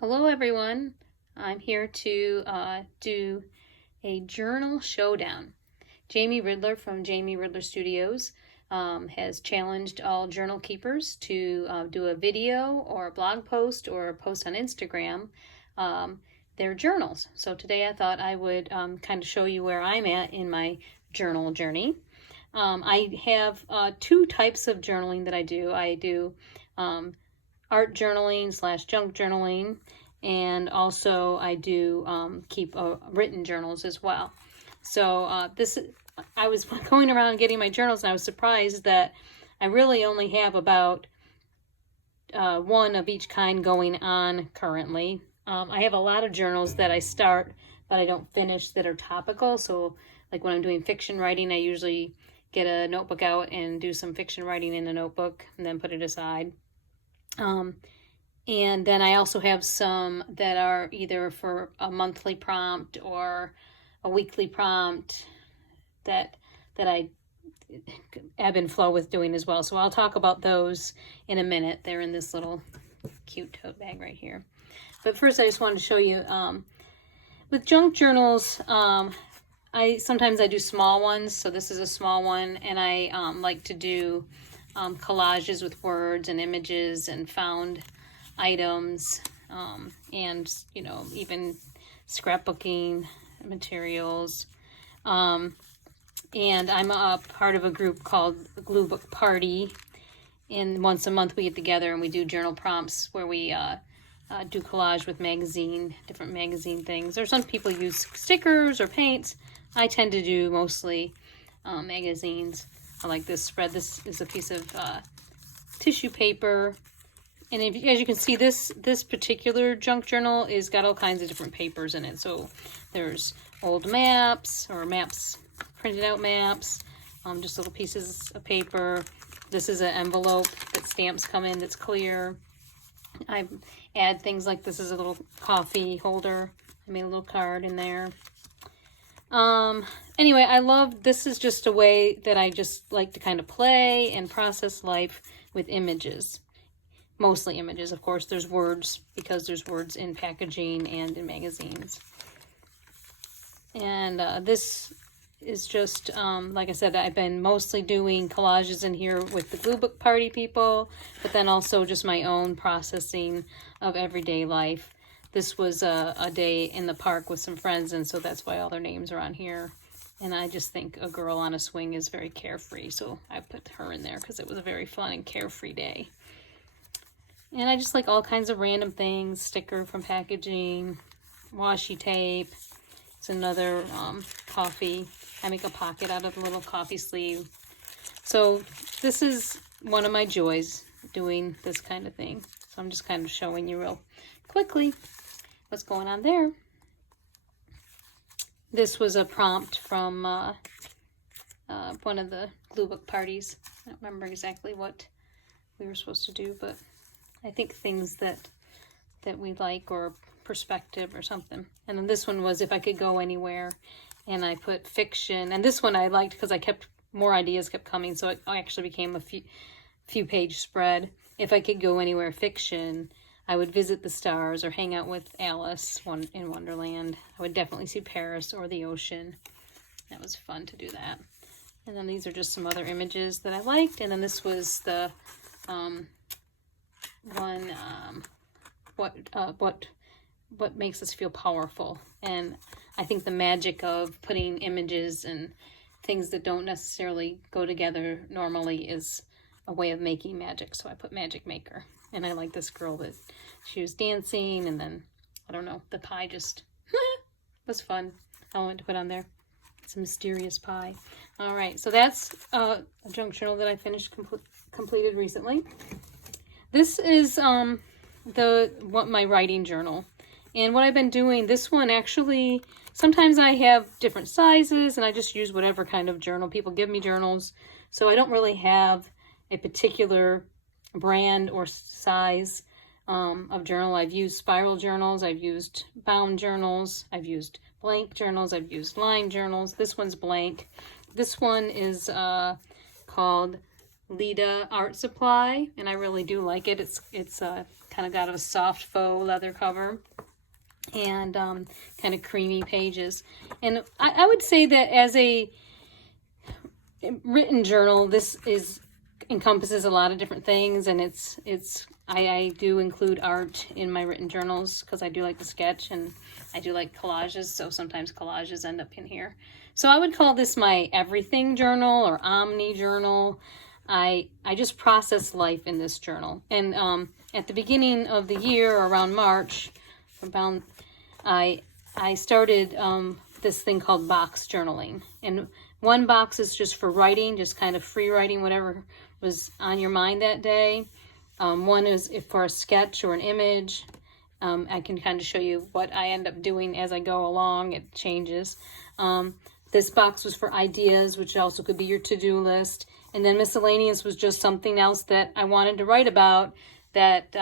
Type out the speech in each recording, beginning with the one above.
Hello everyone, I'm here to do a journal showdown. Jamie Ridler from Jamie Ridler Studios has challenged all journal keepers to do a video or a blog post or a post on Instagram, their journals. So today I thought I would kind of show you where I'm at in my journal journey. I have two types of journaling that I do. I do art journaling / junk journaling, and also I do keep written journals as well. So I was going around getting my journals, and I was surprised that I really only have about one of each kind going on currently. I have a lot of journals that I start but I don't finish that are topical. So like when I'm doing fiction writing, I usually get a notebook out and do some fiction writing in a notebook and then put it aside. And then I also have some that are either for a monthly prompt or a weekly prompt that I ebb and flow with doing as well. So I'll talk about those in a minute. They're in this little cute tote bag right here. But first I just wanted to show you, with junk journals, sometimes I do small ones. So this is a small one, and I like to do collages with words and images and found items, and even scrapbooking materials. And I'm a part of a group called the Glue Book Party, and once a month we get together and we do journal prompts where we do collage with different magazine things. Or some people use stickers or paints. I tend to do mostly magazines. I like this spread. This is a piece of tissue paper. And as you can see, this particular junk journal is got all kinds of different papers in it. So there's old maps, or maps, printed out maps, just little pieces of paper. This is an envelope that stamps come in that's clear. I add things like this is a little coffee holder. I made a little card in there. Anyway, this is just a way that I just like to kind of play and process life with images. Mostly images, of course. There's words, because there's words in packaging and in magazines. And this is just, like I said, I've been mostly doing collages in here with the Glue Book Party people, but then also just my own processing of everyday life. This was a day in the park with some friends, and so that's why all their names are on here. And I just think a girl on a swing is very carefree, so I put her in there because it was a very fun and carefree day. And I just like all kinds of random things, sticker from packaging, washi tape. It's another coffee. I make a pocket out of the little coffee sleeve. So this is one of my joys, doing this kind of thing. So I'm just kind of showing you real quickly what's going on there. This was a prompt from one of the Glue Book parties. I don't remember exactly what we were supposed to do, but I think things that we like, or perspective or something. And then this one was if I could go anywhere, and I put fiction. And this one I liked because more ideas kept coming, so it actually became a few page spread. If I could go anywhere fiction, I would visit the stars or hang out with Alice in Wonderland. I would definitely see Paris or the ocean. That was fun to do that. And then these are just some other images that I liked. And then this was the one, what makes us feel powerful. And I think the magic of putting images and things that don't necessarily go together normally is a way of making magic. So I put magic maker. And I like this girl that she was dancing, and then, I don't know, the pie just was fun. I wanted to put on there. It's a mysterious pie. All right, so that's a junk journal that I finished completed recently. This is my writing journal. And what I've been doing, this one actually, sometimes I have different sizes, and I just use whatever kind of journal. People give me journals, so I don't really have a particular brand or size of journal. I've used spiral journals, I've used bound journals, I've used blank journals, I've used line journals. This one's blank. This one is called Leda Art Supply, and I really do like it. It's kind kind of got a soft faux leather cover, and kind of creamy pages. And I would say that as a written journal, this encompasses a lot of different things, and I do include art in my written journals because I do like to sketch, and I do like collages, so sometimes collages end up in here. So I would call this my everything journal or omni journal. I just process life in this journal. And at the beginning of the year, around March, I started this thing called box journaling. And one box is just for writing, just kind of free writing, whatever was on your mind that day. One is for a sketch or an image. I can kind of show you what I end up doing as I go along. It changes. This box was for ideas, which also could be your to-do list. And then miscellaneous was just something else that I wanted to write about that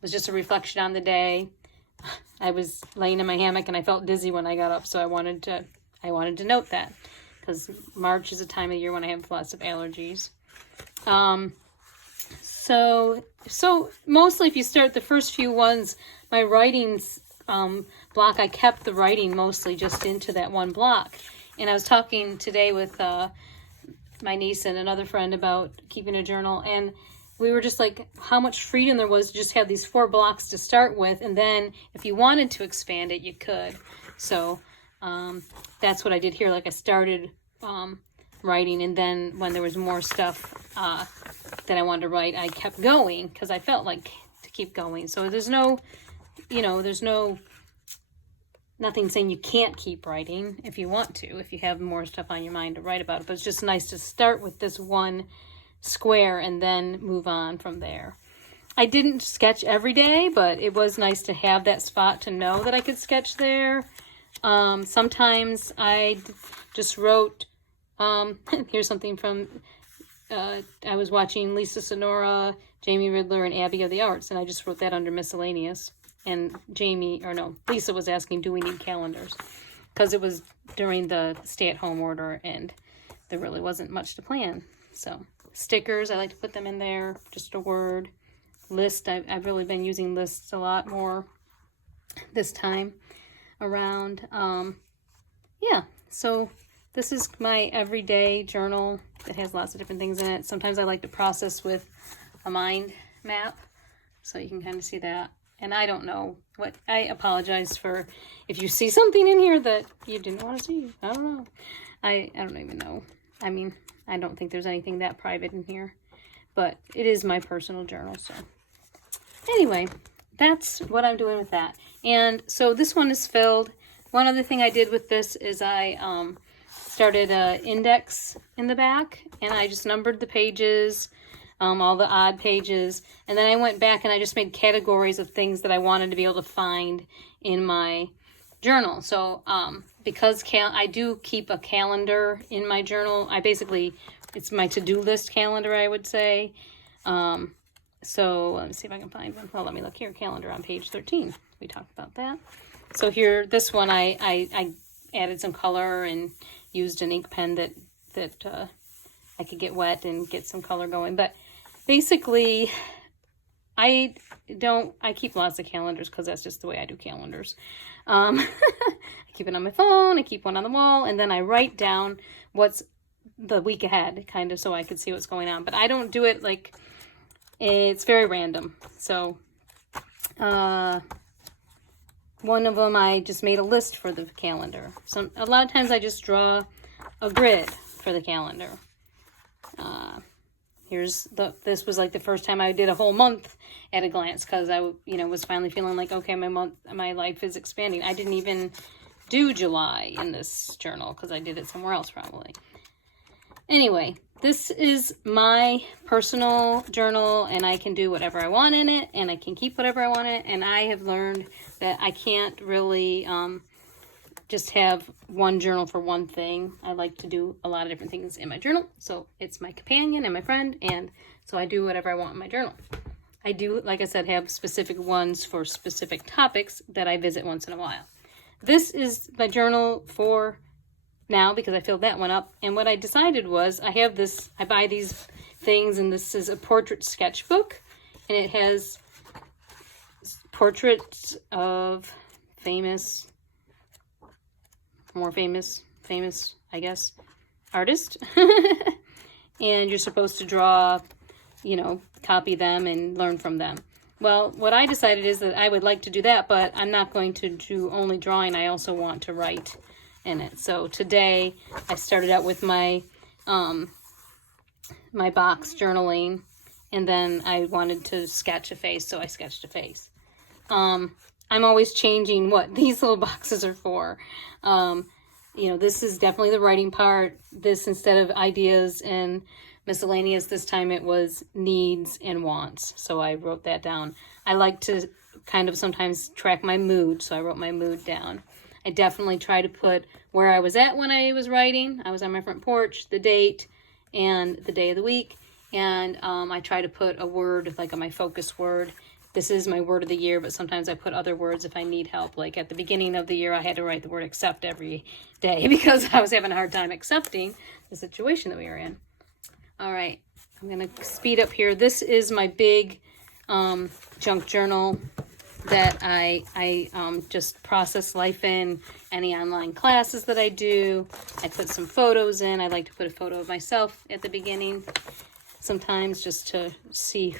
was just a reflection on the day. I was laying in my hammock and I felt dizzy when I got up, so I wanted to note that, because March is a time of year when I have lots of allergies. So mostly if you start the first few ones, my writings block, I kept the writing mostly just into that one block. And I was talking today with my niece and another friend about keeping a journal, and we were just like, how much freedom there was to just have these 4 blocks to start with, and then if you wanted to expand it, you could. So that's what I did here. Like, I started writing, and then when there was more stuff that I wanted to write, I kept going because I felt like to keep going. So there's nothing saying you can't keep writing if you want to, if you have more stuff on your mind to write about it. But it's just nice to start with this one square and then move on from there. I didn't sketch every day, but it was nice to have that spot to know that I could sketch there. Sometimes I just wrote, here's something from, I was watching Lisa Sonora, Jamie Ridler, and Abby of the Arts, and I just wrote that under miscellaneous. And Lisa was asking, do we need calendars? Because it was during the stay-at-home order, and there really wasn't much to plan. So stickers, I like to put them in there, just a word. List, I've really been using lists a lot more this time around. Yeah, so this is my everyday journal. It has lots of different things in it. Sometimes I like to process with a mind map, so you can kind of see that. And I don't know what, I apologize for if you see something in here that you didn't want to see. I don't know. I don't even know. I mean, I don't think there's anything that private in here, but it is my personal journal. So anyway, that's what I'm doing with that. And so this one is filled. One other thing I did with this is I started an index in the back, and I just numbered the pages, all the odd pages, and then I went back and I just made categories of things that I wanted to be able to find in my journal. So because I do keep a calendar in my journal, it's my to-do list calendar, I would say. So let me see if I can find one. Well, let me look here. Calendar on page 13. We talked about that. So here, this one, I added some color and used an ink pen that I could get wet and get some color going. But basically, I keep lots of calendars because that's just the way I do calendars. I keep it on my phone, I keep one on the wall, and then I write down what's the week ahead, kind of, so I could see what's going on. But I don't do it like, it's very random. So, one of them, I just made a list for the calendar. A lot of times I just draw a grid for the calendar. This was like the first time I did a whole month at a glance, because I was finally feeling like, okay, my life is expanding. I didn't even do July in this journal because I did it somewhere else probably. Anyway, this is my personal journal, and I can do whatever I want in it, and I can keep whatever I want in it, and I have learned that I can't really just have one journal for one thing. I like to do a lot of different things in my journal, so it's my companion and my friend, and so I do whatever I want in my journal. I do, like I said, have specific ones for specific topics that I visit once in a while. This is my journal for now because I filled that one up, and what I decided was I buy these things, and this is a portrait sketchbook, and it has portraits of more famous, I guess, artists. And you're supposed to draw, copy them and learn from them. Well, what I decided is that I would like to do that, but I'm not going to do only drawing. I also want to write in it. So today I started out with my my box journaling, and then I wanted to sketch a face, so I sketched a face. I'm always changing what these little boxes are for. This is definitely the writing part. This, instead of ideas and miscellaneous, this time it was needs and wants. So I wrote that down. I like to kind of sometimes track my mood, so I wrote my mood down. I definitely try to put where I was at when I was writing. I was on my front porch, the date, and the day of the week. And I try to put a word, like my focus word. This is my word of the year, but sometimes I put other words if I need help. Like at the beginning of the year, I had to write the word accept every day because I was having a hard time accepting the situation that we were in. All right, I'm going to speed up here. This is my big junk journal that I just process life in, any online classes that I do. I put some photos in. I like to put a photo of myself at the beginning sometimes just to see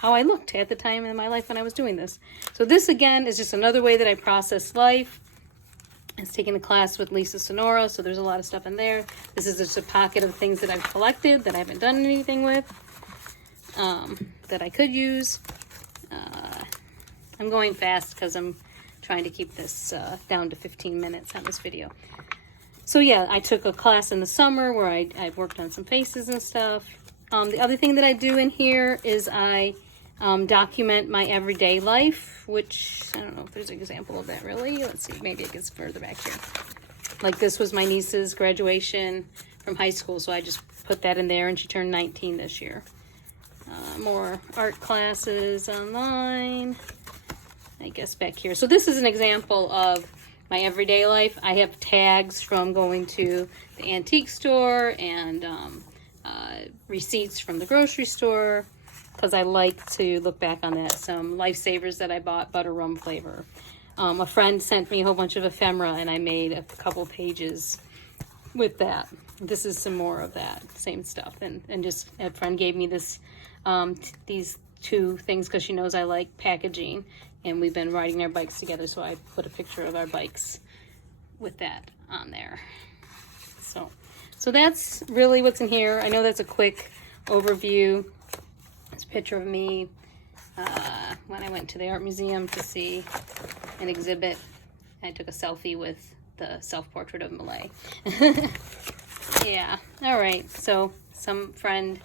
how I looked at the time in my life when I was doing this. So this, again, is just another way that I process life. I was taking a class with Lisa Sonora, so there's a lot of stuff in there. This is just a pocket of things that I've collected that I haven't done anything with, that I could use. I'm going fast because I'm trying to keep this down to 15 minutes on this video. So yeah, I took a class in the summer where I worked on some faces and stuff. The other thing that I do in here is I document my everyday life, which I don't know if there's an example of that really. Let's see, maybe it gets further back here. Like this was my niece's graduation from high school, so I just put that in there, and she turned 19 this year. More art classes online, I guess back here. So this is an example of my everyday life. I have tags from going to the antique store and receipts from the grocery store, because I like to look back on that. Some Lifesavers that I bought, butter rum flavor. A friend sent me a whole bunch of ephemera, and I made a couple pages with that. This is some more of that same stuff. And just a friend gave me this these two things because she knows I like packaging, and we've been riding our bikes together, so I put a picture of our bikes with that on there. So that's really what's in here. I know that's a quick overview. It's a picture of me when I went to the art museum to see an exhibit. I took a selfie with the self-portrait of Malay. Yeah, all right. So a friend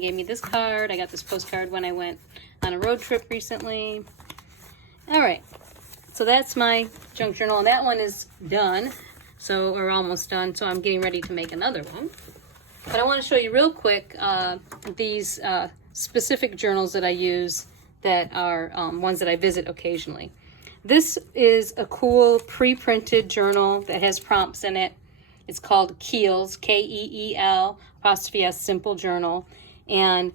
gave me this card. I got this postcard when I went on a road trip recently. All right, so that's my junk journal, and that one is done. So we're almost done, so I'm getting ready to make another one. But I want to show you real quick these specific journals that I use that are ones that I visit occasionally. This is a cool pre-printed journal that has prompts in it. It's called Keel's, K-E-E-L, _S, Simple Journal. And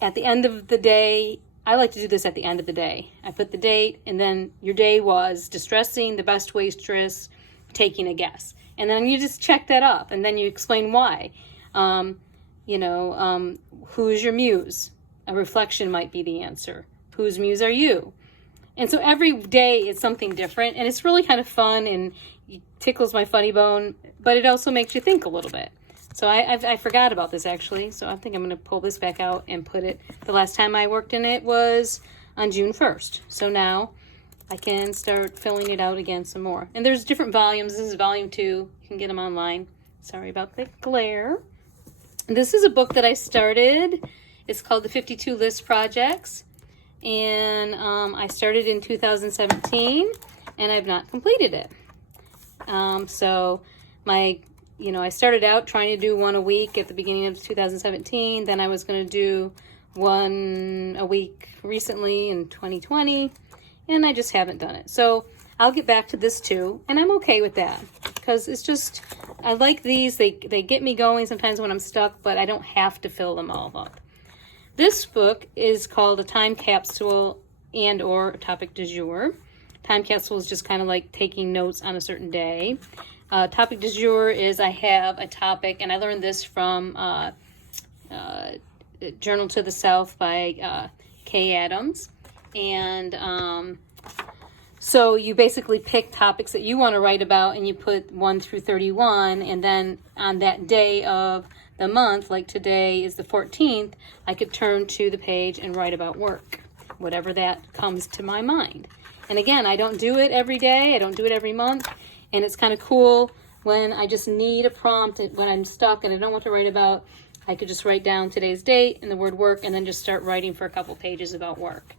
at the end of the day, I like to do this at the end of the day. I put the date, and then your day was distressing, the best waitress, taking a guess. And then you just check that up, and then you explain why. Who is your muse? A reflection might be the answer. Whose muse are you? And so every day it's something different, and it's really kind of fun, and it tickles my funny bone, but it also makes you think a little bit. So I forgot about this, actually, so I think I'm going to pull this back out and put it. The last time I worked in it was on June 1st. So now I can start filling it out again some more. And there's different volumes. This is volume 2. You can get them online. Sorry about the glare. This is a book that I started. It's called The 52 List Projects. And I started in 2017, and I've not completed it. I started out trying to do one a week at the beginning of 2017. Then I was going to do one a week recently in 2020, and I just haven't done it. So I'll get back to this too, and I'm okay with that because it's just, I like these. They get me going sometimes when I'm stuck, but I don't have to fill them all up. This book is called A Time Capsule and or Topic du Jour. Time capsule is just kind of like taking notes on a certain day. Topic du jour is I have a topic, and I learned this from Journal to the Self by Kay Adams. And so you basically pick topics that you want to write about, and you put 1 through 31, and then on that day of the month, like today is the 14th, I could turn to the page and write about work, whatever that comes to my mind. And again, I don't do it every day, I don't do it every month, and it's kind of cool when I just need a prompt, when I'm stuck and I don't know what to write about. I could just write down today's date and the word work, and then just start writing for a couple pages about work.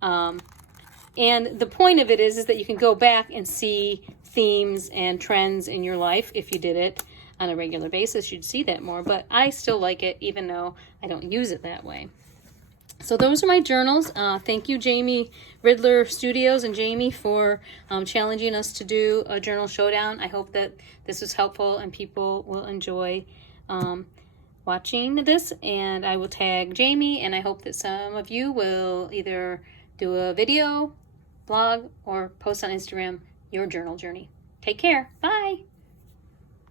And the point of it is that you can go back and see themes and trends in your life. If you did it on a regular basis, you'd see that more. But I still like it, even though I don't use it that way. So those are my journals. Thank you, Jamie Ridler Studios and Jamie, for challenging us to do a journal showdown. I hope that this was helpful and people will enjoy watching this. And I will tag Jamie, and I hope that some of you will either do a video, blog, or post on Instagram your journal journey. Take care. Bye.